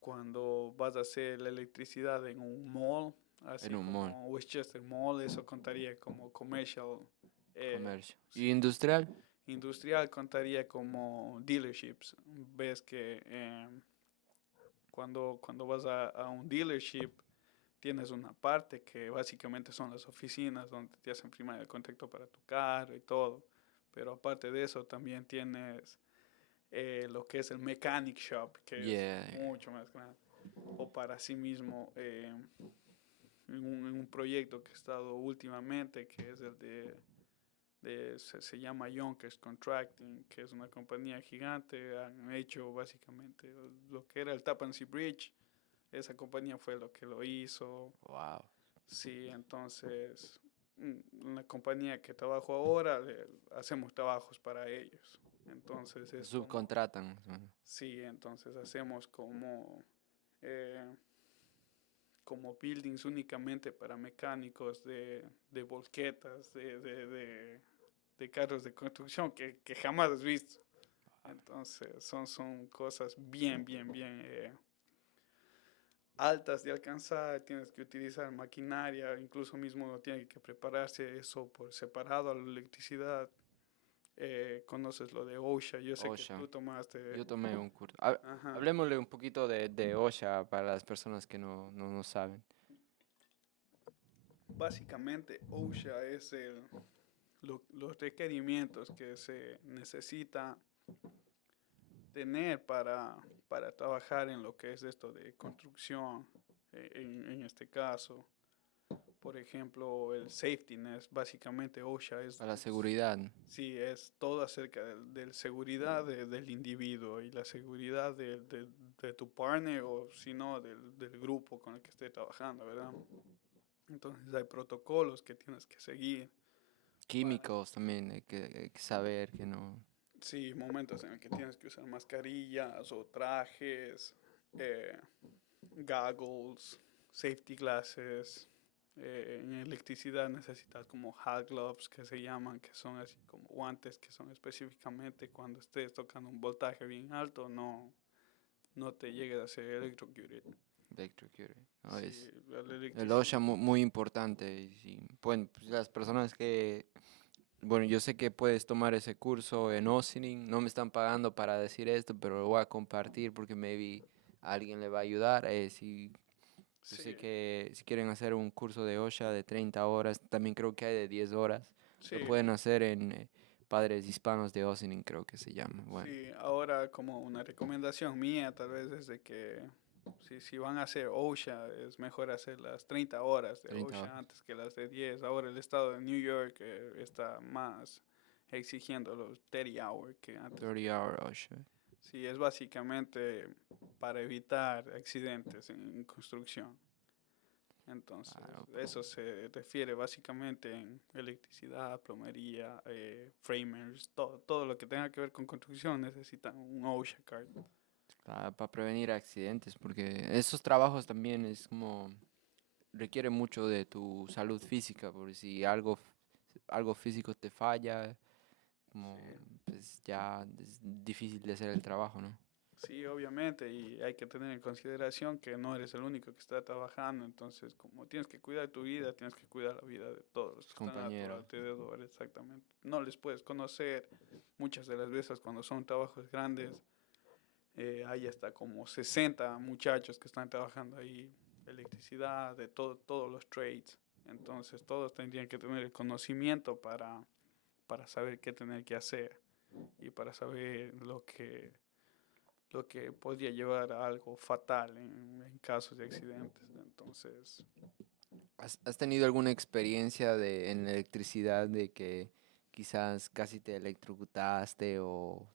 cuando vas a hacer la electricidad en un mall, en así un mall? como Westchester Mall, eso contaría como commercial. Comercio. ¿Y Sí. industrial? Industrial contaría como dealerships. Ves que cuando vas a un dealership tienes una parte que básicamente son las oficinas donde te hacen firmar el contrato para tu carro y todo. Pero aparte de eso también tienes lo que es el mechanic shop, que es Yeah. mucho más grande. O para sí mismo, en un proyecto que he estado últimamente, que es el se llama Yonkers Contracting, que es una compañía gigante, han hecho básicamente lo que era el Tappan Zee Bridge, esa compañía fue lo que lo hizo. Wow. Sí, entonces, la compañía que trabajo ahora, hacemos trabajos para ellos. Entonces es como, Subcontratan, más o menos. sí, entonces hacemos eh, como buildings únicamente para mecánicos de volquetas, de carros de construcción que jamás has visto. Entonces son cosas bien altas de alcanzar, tienes que utilizar maquinaria, incluso mismo uno tiene que prepararse eso por separado a la electricidad. Conoces lo de OSHA, yo sé que OSHA. tú tomaste, Yo tomé un curso. ajá, Hablemosle un poquito de OSHA para las personas que no saben. básicamente OSHA es los requerimientos que se necesita tener para trabajar en lo que es esto de construcción, en este caso. Por ejemplo, el safety net, básicamente OSHA Para la seguridad. sí, es todo acerca de seguridad del individuo y la seguridad de tu partner o si no del grupo con el que esté trabajando, ¿verdad? Entonces hay protocolos que tienes que seguir. Químicos también, hay que saber que no. Sí, momentos en el que tienes que usar mascarillas o trajes, eh, goggles, safety glasses. En electricidad necesitas como hot gloves que se llaman, que son así como guantes que son específicamente cuando estés tocando un voltaje bien alto, no te llegues a ser electrocuted. Electrocuted, ¿no? Sí, la El electricidad. OSHA muy importante. Y sí, bueno, pues las personas que, bueno, yo sé que puedes tomar ese curso en Ossining, no me están pagando para decir esto, pero lo voy a compartir porque maybe a alguien le va a ayudar. Yo Sí, sé que si quieren hacer un curso de OSHA de 30 horas, también creo que hay de 10 horas, sí, lo pueden hacer en Padres Hispanos de Ossining, creo que se llama. Bueno, sí. Ahora como una recomendación mía tal vez es de que si van a hacer OSHA es mejor hacer las 30 horas de 30 OSHA horas. antes que las de 10. Ahora el estado de New York está más exigiendo los 30 hours que antes. 30-hour OSHA. Sí, es básicamente para evitar accidentes en construcción. Entonces, Claro, eso se refiere básicamente en electricidad, plomería, framers, todo lo que tenga que ver con construcción necesita un OSHA card. para prevenir accidentes, porque esos trabajos también es como requiere mucho de tu salud física, porque si algo físico te falla, Sí, como pues ya es difícil de hacer el trabajo, ¿no? sí, obviamente, y hay que tener en consideración que no eres el único que está trabajando, entonces como tienes que cuidar tu vida, tienes que cuidar la vida de todos los que están a tu Compañero. alrededor, exactamente. No les puedes conocer muchas de las veces cuando son trabajos grandes. Hay hasta como 60 muchachos que están trabajando ahí, electricidad, de todos los trades. Entonces todos tendrían que tener el conocimiento para saber qué tener que hacer y para saber lo que podría llevar a algo fatal en casos de accidentes. Entonces, ¿Has tenido alguna experiencia en electricidad de que quizás casi te electrocutaste o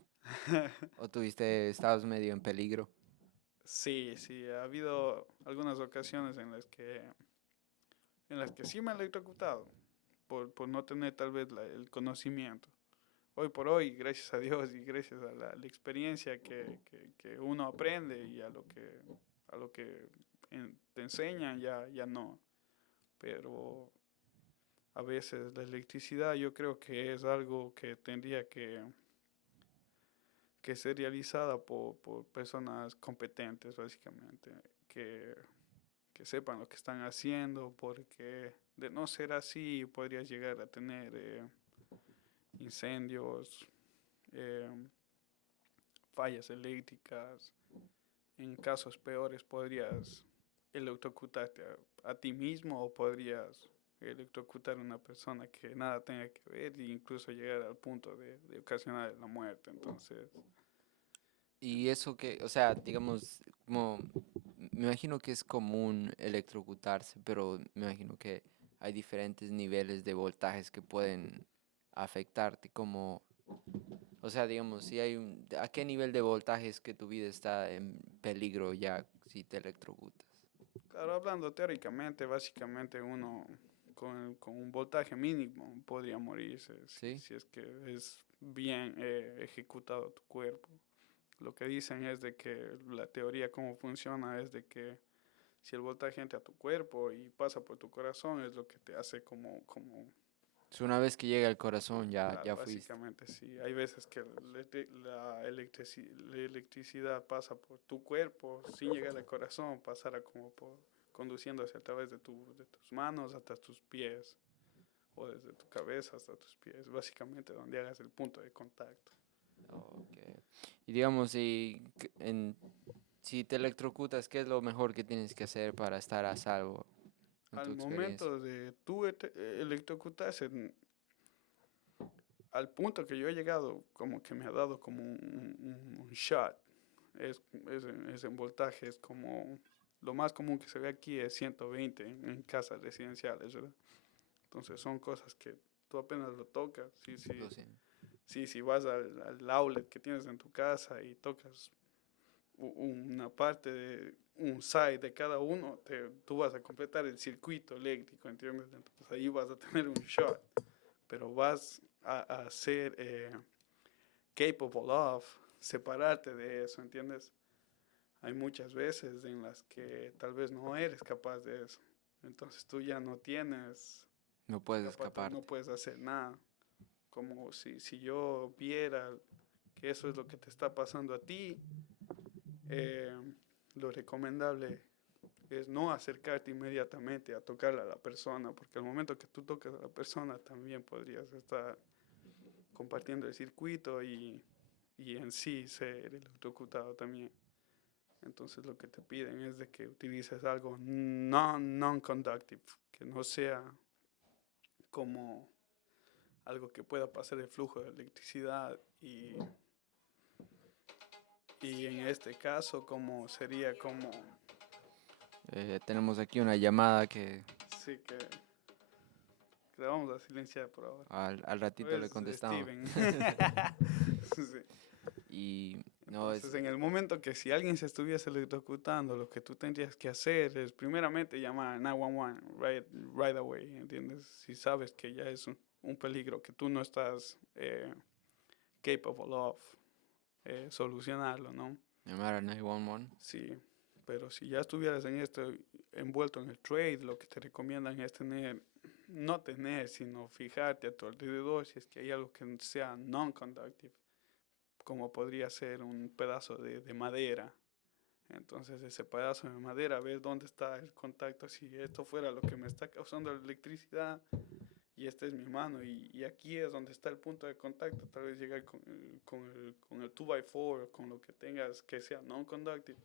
estabas medio en peligro? sí, sí, ha habido algunas ocasiones en las que sí me he electrocutado por no tener tal vez el conocimiento. Hoy por hoy, gracias a Dios y gracias a la experiencia que uno aprende y a lo que te enseñan, ya no. Pero a veces la electricidad yo creo que es algo que tendría que ser realizada por personas competentes, básicamente, que, que sepan lo que están haciendo, porque de no ser así podrías llegar a tener incendios, eh, fallas eléctricas. En casos peores podrías electrocutarte a ti mismo o podrías electrocutar a una persona que nada tenga que ver e incluso llegar al punto de ocasionar la muerte. Entonces, Y eso que, o sea, digamos, como, me imagino que es común electrocutarse, pero me imagino que hay diferentes niveles de voltajes que pueden afectarte, como, o sea, digamos, si ¿a qué nivel de voltaje es que tu vida está en peligro ya si te electrocutas? claro, hablando teóricamente, básicamente uno con un voltaje mínimo podría morirse ¿Sí? si es que es bien ejecutado tu cuerpo. Lo que dicen es de que la teoría cómo funciona es de que si el voltaje entra a tu cuerpo y pasa por tu corazón es lo que te hace Es una vez que llega al corazón claro, ya fuiste. básicamente sí. Hay veces que la electricidad pasa por tu cuerpo sin llegar al corazón, pasará como por conduciéndose a través de tus manos hasta tus pies o desde tu cabeza hasta tus pies, básicamente donde hagas el punto de contacto. Ok. Y digamos, si te electrocutas, ¿qué es lo mejor que tienes que hacer para estar a salvo? en tu al experiencia. momento de tú electrocutarse, al punto que yo he llegado, como que me ha dado como un shot. Ese voltaje es como, lo más común que se ve aquí es 120 en casas residenciales, ¿verdad? Entonces son cosas que tú apenas lo tocas. Sí, sí, Lo siento. sí, si vas al outlet que tienes en tu casa y tocas una parte de un side de cada uno, tú vas a completar el circuito eléctrico, ¿entiendes? Entonces ahí vas a tener un shot, pero vas a ser capable of separarte de eso, ¿entiendes? Hay muchas veces en las que tal vez no eres capaz de eso. Entonces tú ya no tienes No puedes escapatoria, no escaparte. puedes hacer nada. Como si yo viera que eso es lo que te está pasando a ti, eh, lo recomendable es no acercarte inmediatamente a tocarle a la persona, porque al momento que tú tocas a la persona también podrías estar compartiendo el circuito y en sí ser electrocutado también. Entonces lo que te piden es de que utilices algo non-conductive, que no sea como algo que pueda pasar el flujo de electricidad y en este caso como sería como, Tenemos aquí una llamada que sí que la vamos a silenciar por ahora. al ratito le Es contestamos. Steven. Sí. Y no es, Entonces, en el momento que si alguien se estuviese electrocutando, lo que tú tendrías que hacer es primeramente llamar a 911 right away, ¿entiendes? Si sabes que ya es un peligro que tú no estás capable of solucionarlo, ¿no? llamar al 911. Sí, pero si ya estuvieras en esto envuelto en el trade, lo que te recomiendan es no tener, sino fijarte a tu alrededor si es que hay algo que sea non-conductive, como podría ser un pedazo de madera. Entonces ese pedazo de madera, ver dónde está el contacto, si esto fuera lo que me está causando la electricidad y esta es mi mano y aquí es donde está el punto de contacto, tal vez llegar con el 2x4 con lo que tengas que sea non-conductive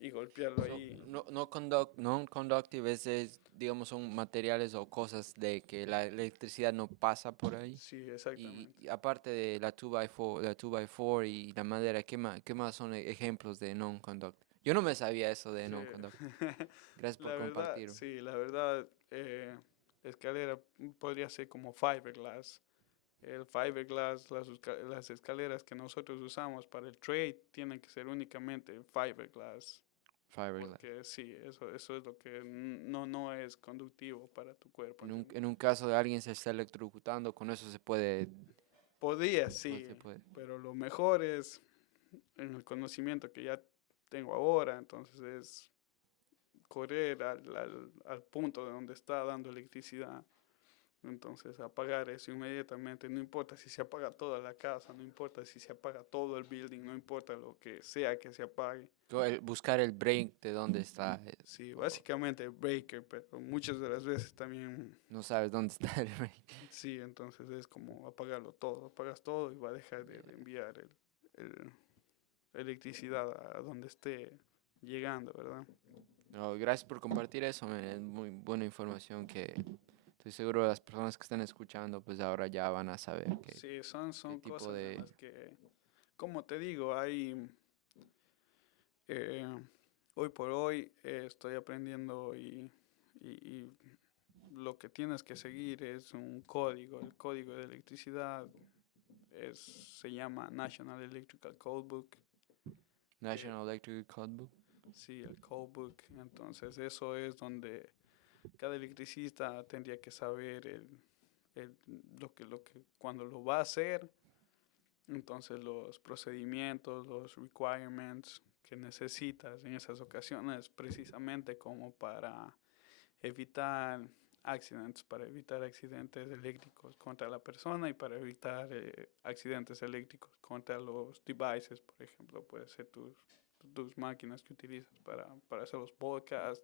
y golpearlo ahí. Non-conductive digamos, son materiales o cosas de que la electricidad no pasa por ahí. Sí, Y, exactamente. y aparte de la 2x4, y la madera, ¿qué más son ejemplos de non-conductive? Yo no me sabía eso de Sí. non-conductive. Gracias por La verdad, compartir. sí, la verdad, escalera podría ser como fiberglass. El fiberglass, las escaleras que nosotros usamos para el trade tienen que ser únicamente fiberglass. Fiberglass. Porque sí, eso es lo que no es conductivo para tu cuerpo. En un caso de alguien se está electrocutando, con eso se puede, Podría, pues, sí, se puede. pero lo mejor es en el conocimiento que ya tengo ahora, entonces es correr al punto de donde está dando electricidad. Entonces apagar eso inmediatamente, no importa si se apaga toda la casa, no importa si se apaga todo el building, no importa lo que sea que se apague. Buscar el break de dónde está. Sí, básicamente breaker, pero muchas de las veces también, No sabes dónde está el break. sí, entonces es como apagarlo todo, apagas todo y va a dejar de enviar el electricidad a donde esté llegando, ¿verdad? No, gracias por compartir eso, man. Es muy buena información que estoy seguro las personas que están escuchando, pues ahora ya van a saber Sí, qué son tipo cosas en de... las que, como te digo, eh, hoy por hoy estoy aprendiendo y lo que tienes que seguir es un código. El código de electricidad se llama National Electrical Codebook. Que, National Electric Codebook. sí, el codebook. Entonces eso es donde cada electricista tendría que saber el- cuando lo va a hacer. Entonces los procedimientos, los requirements que necesitas en esas ocasiones precisamente como para evitar para evitar accidentes eléctricos contra la persona y para evitar accidentes eléctricos contra los devices, por ejemplo, puede ser tus máquinas que utilizas para hacer los podcasts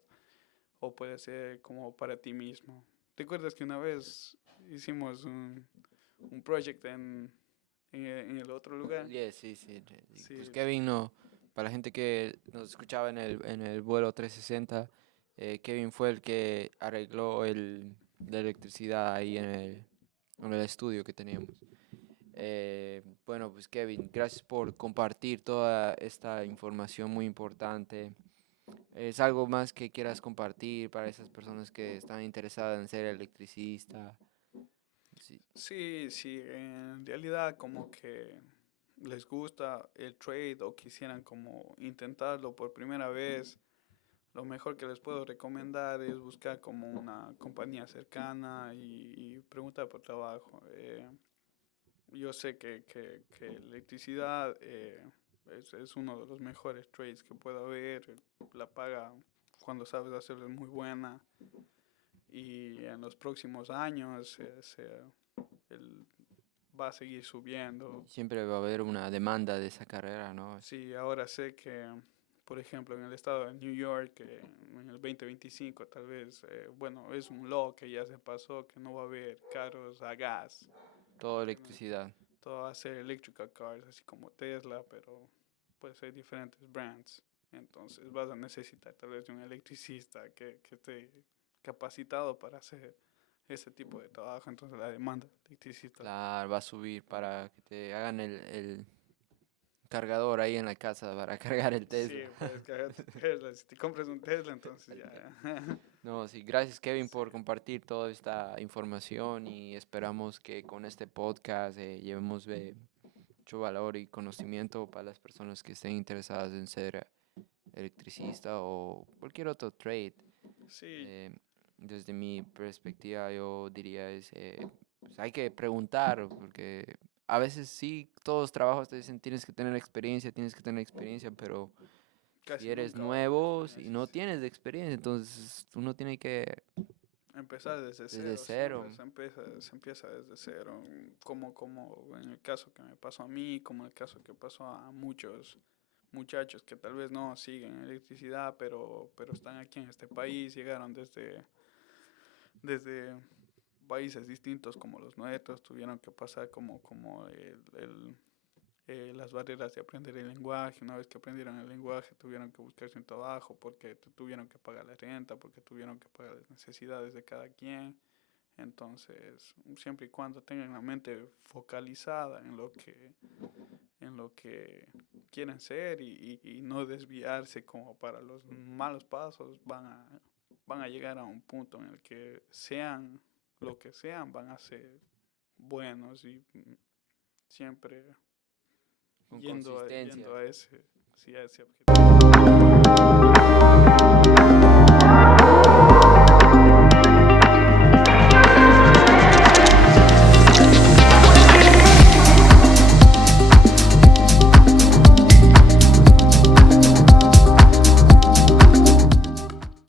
o puede ser como para ti mismo. ¿Te acuerdas que una vez hicimos un project en el otro lugar? Yeah, sí, sí. Pues Sí, Kevin no, para la gente que nos escuchaba en el vuelo 360, Kevin fue el que arregló la electricidad ahí en el estudio que teníamos. Bueno, pues Kevin, gracias por compartir toda esta información muy importante. ¿Es algo más que quieras compartir para esas personas que están interesadas en ser electricista? Sí, Sí, sí, en realidad como que les gusta el trade o quisieran como intentarlo por primera vez, lo mejor que les puedo recomendar es buscar como una compañía cercana y preguntar por trabajo. Yo sé que electricidad es uno de los mejores trades que puede haber. La paga cuando sabes hacerlo es muy buena y en los próximos años el- va a seguir subiendo. siempre va a haber una demanda de esa carrera, ¿no? Sí, ahora sé que, por ejemplo, en el estado de New York, en el 2025 tal vez, bueno, es un law que ya se pasó, que no va a haber carros a gas. Todo electricidad. Todo va a ser electrical cars, así como Tesla, pero puede ser diferentes brands. Entonces vas a necesitar tal vez de un electricista que esté capacitado para hacer ese tipo de trabajo. Entonces la demanda de electricistas. Claro, va a subir para que te hagan el cargador ahí en la casa para cargar el Sí, Tesla. puedes cargar tu Tesla. Si te compras un Tesla, entonces ya. No, sí, gracias Kevin Sí, por compartir toda esta información y esperamos que con este podcast llevemos mucho valor y conocimiento para las personas que estén interesadas en ser electricista o cualquier otro trade. sí, Eh, Desde mi perspectiva yo diría pues hay que preguntar porque a veces sí, todos los trabajos te dicen tienes que tener experiencia, pero si casi eres nunca va a haber nuevo y experiencia. no Sí. tienes experiencia, entonces uno tiene que Empezar desde desde cero, siempre cero. se empieza desde cero, como en el caso que me pasó a mí, como en el caso que pasó a muchos muchachos que tal vez no siguen electricidad, pero están aquí en este país, llegaron desde países distintos como los nuestros, tuvieron que pasar como las barreras de aprender el lenguaje. Una vez que aprendieron el lenguaje, tuvieron que buscarse un trabajo porque tuvieron que pagar la renta, porque tuvieron que pagar las necesidades de cada quien. Entonces, siempre y cuando tengan la mente focalizada en lo que quieren ser y no desviarse como para los malos pasos, van a llegar a un punto en el que sean lo que sean, van a ser buenos y siempre Con yendo consistencia. a ese, sí, a ese objetivo.